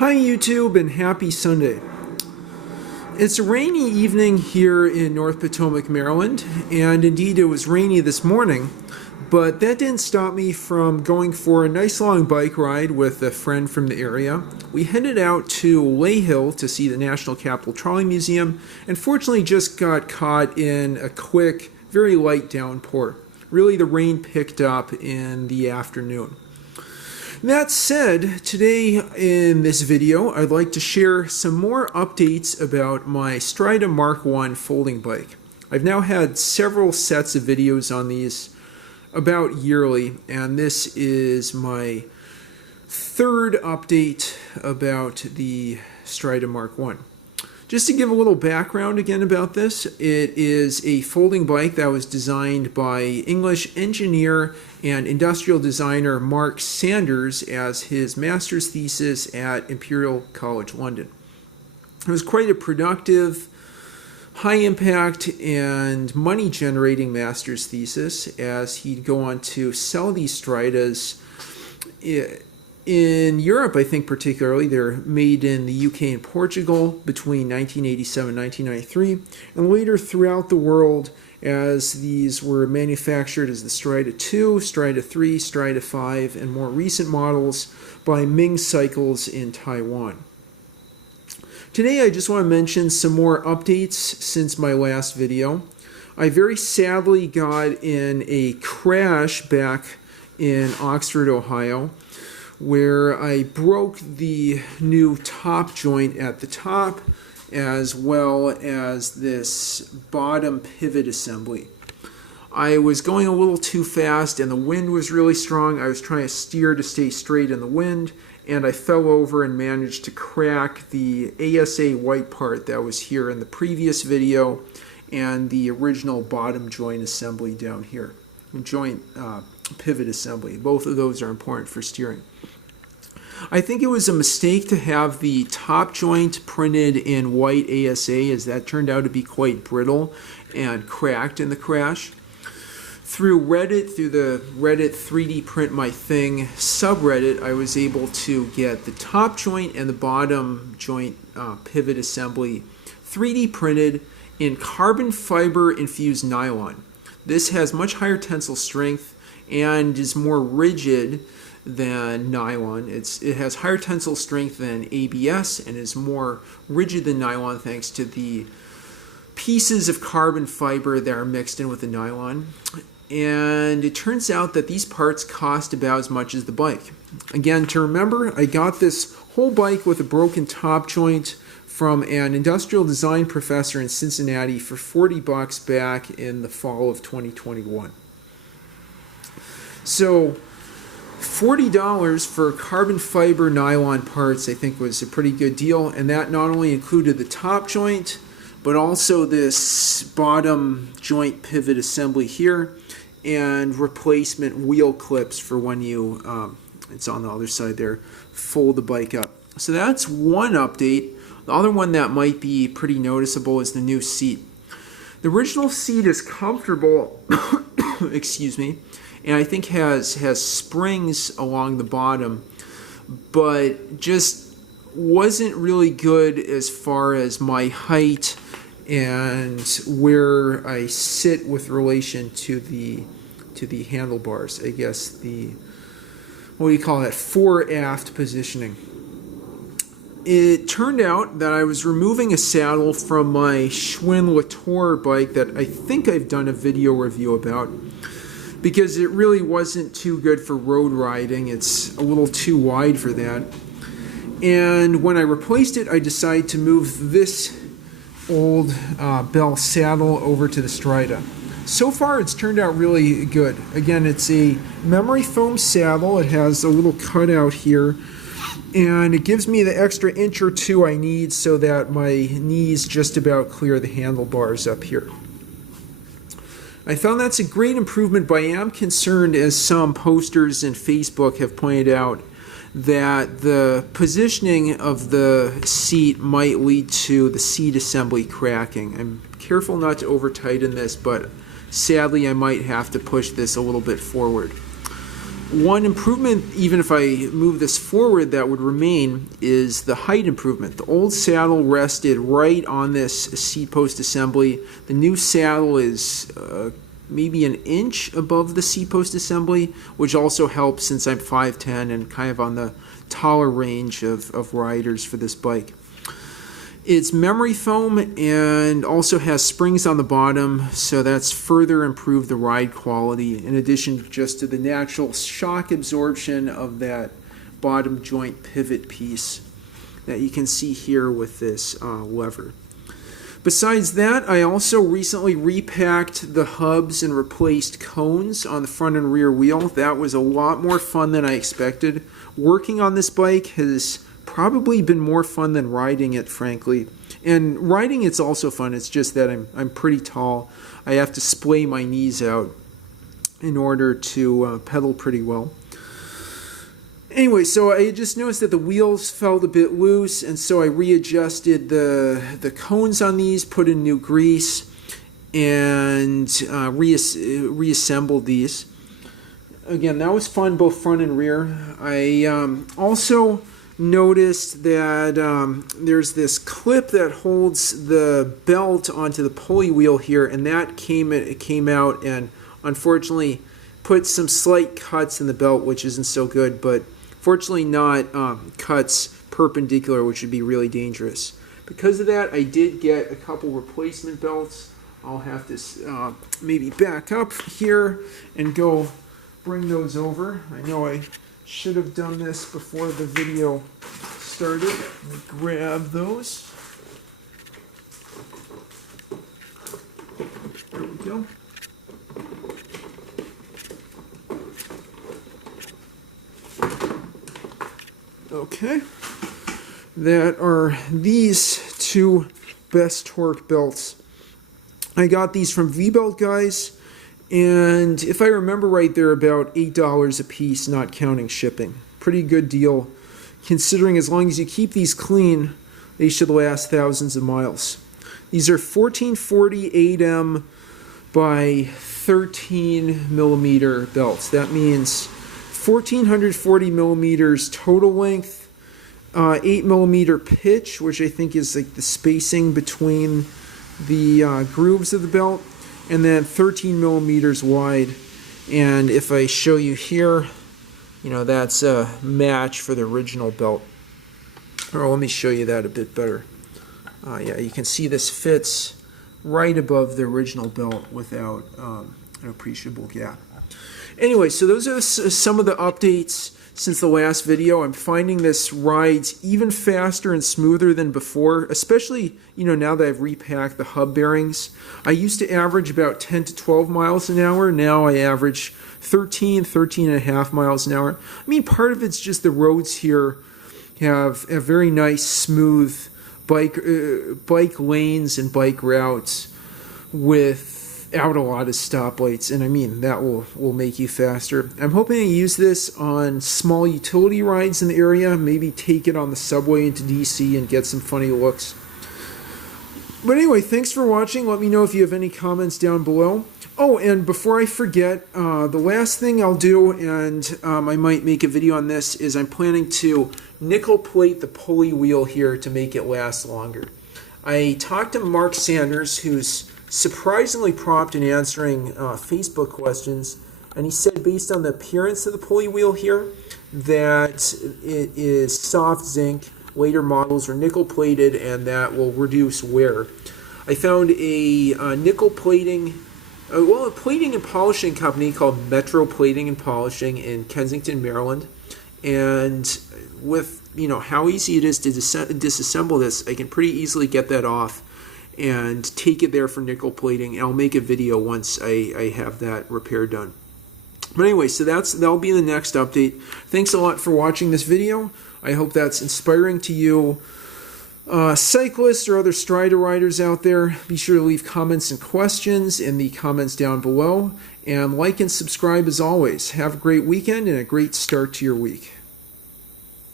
Hi YouTube and happy Sunday. It's a rainy evening here in North Potomac, Maryland, and indeed it was rainy this morning, but that didn't stop me from going for a nice long bike ride with a friend from the area. We headed out to Lay Hill to see the National Capital Trolley Museum, and fortunately just got caught in a quick, very light downpour. Really, the rain picked up in the afternoon. That said, today in this video, I'd like to share some more updates about my Strida Mark I folding bike. I've now had several sets of videos on these about yearly, and this is my third update about the Strida Mark I. Just to give a little background again about this, it is a folding bike that was designed by English engineer and industrial designer Mark Sanders as his master's thesis at Imperial College London. It was quite a productive, high impact, and money generating master's thesis, as he'd go on to sell these Stridas in Europe, I think particularly. They're made in the UK and Portugal between 1987 and 1993, and later throughout the world as these were manufactured as the Strida 2, Strida 3, Strida 5, and more recent models by Ming Cycles in Taiwan. Today I just want to mention some more updates since my last video. I very sadly got in a crash back in Oxford, Ohio, where I broke the new top joint at the top, as well as this bottom pivot assembly. I was going a little too fast and the wind was really strong. I was trying to steer to stay straight in the wind, and I fell over and managed to crack the ASA white part that was here in the previous video and the original bottom joint assembly down here. Joint pivot assembly. Both of those are important for steering. I think it was a mistake to have the top joint printed in white ASA, as that turned out to be quite brittle and cracked in the crash. Through the Reddit 3D Print My Thing subreddit, I was able to get the top joint and the bottom joint pivot assembly 3D printed in carbon fiber infused nylon. This has much higher tensile strength and is more rigid than nylon. It has higher tensile strength than ABS and is more rigid than nylon thanks to the pieces of carbon fiber that are mixed in with the nylon. And it turns out that these parts cost about as much as the bike. Again, to remember, I got this whole bike with a broken top joint from an industrial design professor in Cincinnati for $40 back in the fall of 2021. So $40 for carbon fiber nylon parts I think was a pretty good deal, and that not only included the top joint but also this bottom joint pivot assembly here and replacement wheel clips for when you, it's on the other side there, fold the bike up. So that's one update. The other one that might be pretty noticeable is the new seat. The original seat is comfortable, excuse me, and I think has springs along the bottom, but just wasn't really good as far as my height and where I sit with relation to the handlebars. I guess what do you call that, fore-aft positioning. It turned out that I was removing a saddle from my Schwinn Latour bike that I think I've done a video review about, because it really wasn't too good for road riding. It's a little too wide for that. And when I replaced it, I decided to move this old Bell saddle over to the Strida. So far, it's turned out really good. Again, it's a memory foam saddle. It has a little cutout here, and it gives me the extra inch or two I need so that my knees just about clear the handlebars up here. I found that's a great improvement, but I am concerned, as some posters in Facebook have pointed out, that the positioning of the seat might lead to the seat assembly cracking. I'm careful not to over tighten this, but sadly I might have to push this a little bit forward. One improvement, even if I move this forward, that would remain is the height improvement. The old saddle rested right on this seat post assembly. The new saddle is maybe an inch above the seat post assembly, which also helps since I'm 5'10" and kind of on the taller range of riders for this bike. It's memory foam and also has springs on the bottom, so that's further improved the ride quality, in addition just to the natural shock absorption of that bottom joint pivot piece that you can see here with this lever. Besides that, I also recently repacked the hubs and replaced cones on the front and rear wheel. That was a lot more fun than I expected. Working on this bike has probably been more fun than riding it, frankly. And riding it's also fun. It's just that I'm pretty tall. I have to splay my knees out in order to pedal pretty well. Anyway, so I just noticed that the wheels felt a bit loose, and so I readjusted the cones on these, put in new grease, and reassembled these. Again, that was fun, both front and rear. I also noticed that there's this clip that holds the belt onto the pulley wheel here, and that came out and unfortunately put some slight cuts in the belt, which isn't so good, but fortunately not cuts perpendicular, which would be really dangerous. Because of that, I did get a couple replacement belts. I'll have to maybe back up here and go bring those over. I know I should have done this before the video started. Let me grab those. There we go. Okay. That are these two best torque belts. I got these from V-Belt Guys. And if I remember right, they're about $8 a piece, not counting shipping. Pretty good deal, considering as long as you keep these clean, they should last thousands of miles. These are 1440 8M by 13 millimeter belts. That means 1440 millimeters total length, 8 millimeter pitch, which I think is like the spacing between the grooves of the belt, and then 13 millimeters wide. And if I show you here, you know, that's a match for the original belt. Or let me show you that a bit better. Yeah, you can see this fits right above the original belt without an appreciable gap. Anyway, so those are some of the updates since the last video. I'm finding this rides even faster and smoother than before, especially, you know, now that I've repacked the hub bearings. I used to average about 10 to 12 miles an hour. Now I average 13 and a half miles an hour. I mean, part of it's just the roads here have a very nice, smooth bike lanes and bike routes without a lot of stoplights, and I mean that will make you faster. I'm hoping to use this on small utility rides in the area, maybe take it on the subway into DC and get some funny looks. But anyway, thanks for watching. Let me know if you have any comments down below. Oh, and before I forget, the last thing I'll do, and I might make a video on this, is I'm planning to nickel plate the pulley wheel here to make it last longer. I talked to Mark Sanders, who's surprisingly prompt in answering Facebook questions, and he said based on the appearance of the pulley wheel here that it is soft zinc. Later models are nickel plated, and that will reduce wear. I found a nickel plating, a plating and polishing company called Metro Plating and Polishing in Kensington, Maryland, and with, you know, how easy it is to disassemble this, I can pretty easily get that off and take it there for nickel plating, and I'll make a video once I have that repair done. But anyway, so that'll be the next update. Thanks a lot for watching this video. I hope that's inspiring to you cyclists or other Strida riders out there. Be sure to leave comments and questions in the comments down below, and like and subscribe as always. Have a great weekend and a great start to your week.